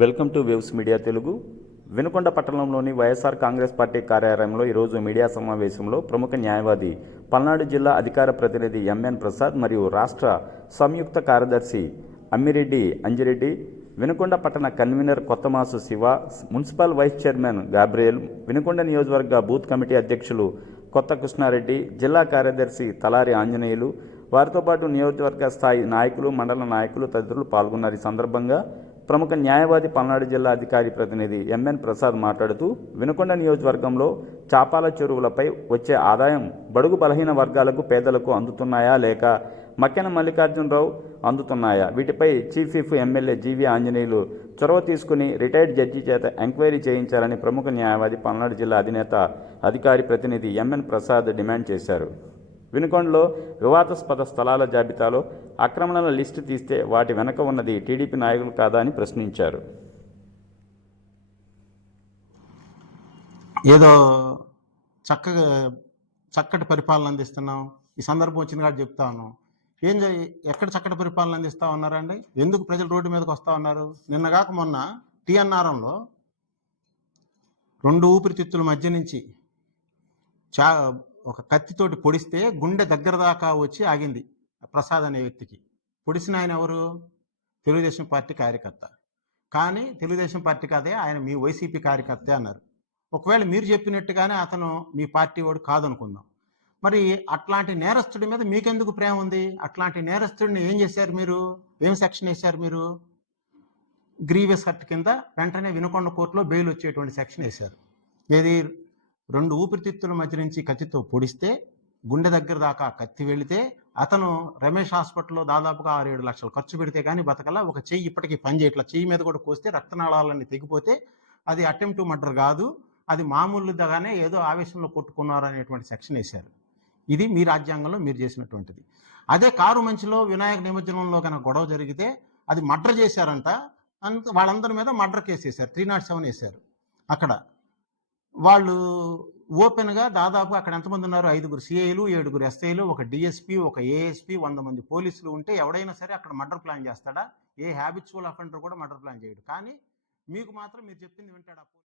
Welcome to waves media Telugu. Vinukonda పట్టణంలోని YSR Congress party కార్యాలయంలో ఈరోజు మీడియా సమావేశంలో ప్రముఖ న్యాయవాది, పల్నాడు జిల్లా అధికార ప్రతినిధి ఎంఎన్ ప్రసాద్ మరియు రాష్ట్ర సంయుక్త కార్యదర్శి అమ్మిరెడ్డి అంజిరెడ్డి, వినుకొండ పట్టణ convener Kottamasu Siva, municipal vice chairman Gabriel, Vinukonda నియోజకవర్గ బూత్ కమిటీ అధ్యక్షులు కొత్త కృష్ణారెడ్డి, జిల్లా కార్యదర్శి తలారి ఆంజనేయులు, వారితో పాటు నియోజకవర్గ స్థాయి నాయకులు, మండల నాయకులు తదితరులు పాల్గొన్నారు. ఈ సందర్భంగా ప్రముఖ న్యాయవాది, పల్నాడు జిల్లా అధికారి ప్రతినిధి ఎంఎన్ ప్రసాద్ మాట్లాడుతూ, వినుకొండ నియోజకవర్గంలో చాపాల చెరువులపై వచ్చే ఆదాయం బడుగు బలహీన వర్గాలకు, పేదలకు అందుతున్నాయా లేక మక్కెన మల్లికార్జునరావు అందుతున్నాయా? వీటిపై చీఫ్ విప్ ఎమ్మెల్యే జీవి ఆంజనేయులు చొరవ తీసుకుని రిటైర్డ్ జడ్జి చేత ఎంక్వైరీ చేయించాలని ప్రముఖ న్యాయవాది, పల్నాడు జిల్లా అధినేత అధికారి ప్రతినిధి ఎంఎన్ ప్రసాద్ డిమాండ్ చేశారు. వినుకొండలో వివాదాస్పద స్థలాల జాబితాలో ఆక్రమణల లిస్టు తీస్తే వాటి వెనక ఉన్నది టీడీపీ నాయకులు కాదా అని ప్రశ్నించారు. ఏదో చక్కటి పరిపాలన అందిస్తున్నాం, ఈ సందర్భం వచ్చింది కాబట్టి చెప్తా ఉన్నాం. ఎక్కడ చక్కటి పరిపాలన అందిస్తూ ఉన్నారండి? ఎందుకు ప్రజలు రోడ్డు మీదకి వస్తూ ఉన్నారు? నిన్నగాక మొన్న టీఎన్ఆర్ఎంలో 2 ఊపిరితిత్తుల మధ్య నుంచి ఒక కత్తితోటి పొడిస్తే గుండె దగ్గర దాకా వచ్చి ఆగింది ప్రసాద్ అనే వ్యక్తికి. పొడిసిన ఆయన ఎవరు? తెలుగుదేశం పార్టీ కార్యకర్త. కానీ తెలుగుదేశం పార్టీ కాదే, ఆయన మీ వైసీపీ కార్యకర్తే అన్నారు. ఒకవేళ మీరు చెప్పినట్టుగానే అతను మీ పార్టీ వాడు కాదనుకుందాం, మరి అట్లాంటి నేరస్తుడి మీద మీకెందుకు ప్రేమ ఉంది? అట్లాంటి నేరస్తుడిని ఏం చేశారు మీరు? ఏం సెక్షన్ వేశారు మీరు? గ్రీవియస్ హర్ట్ కింద వెంటనే వినుకొండ కోర్టులో బెయిల్ వచ్చేటువంటి సెక్షన్ వేశారు. ఏది? 2 ఊపిరితిత్తుల మధ్య నుంచి కత్తితో పొడిస్తే గుండె దగ్గర దాకా కత్తి వెళితే అతను రమేష్ హాస్పిటల్లో దాదాపుగా 6-7 లక్షలు ఖర్చు పెడితే కానీ బతకలా. ఒక చెయ్యి ఇప్పటికీ పని చేయట్లా. చెయ్యి మీద కూడా కోస్తే రక్తనాళాలన్నీ తెగిపోతే అది అటెంప్ట్ మర్డర్ కాదు, అది మామూలుగానే ఏదో ఆవేశంలో కొట్టుకున్నారు అనేటువంటి సెక్షన్ వేశారు. ఇది మీ రాజ్యాంగంలో మీరు చేసినటువంటిది. అదే కారు మంచిలో వినాయక నిమజ్జనంలో కనుక గొడవ జరిగితే అది మర్డర్ చేశారంట. వాళ్ళందరి మీద మర్డర్ కేసు వేశారు, 307 వేశారు. అక్కడ వాళ్ళు ఓపెన్గా దాదాపు అక్కడ ఎంతమంది ఉన్నారు? 5 సిఐలు, 7 ఎస్ఐలు, ఒక డిఎస్పీ, ఒక ఏఎస్పీ, 100 మంది పోలీసులు ఉంటే ఎవడైనా సరే అక్కడ మర్డర్ ప్లాన్ చేస్తాడా? ఏ హ్యాబిచువల్ అఫెండర్ కూడా మర్డర్ ప్లాన్ చేయడు. కానీ మీకు మాత్రం మీరు చెప్పింది వింటాడా?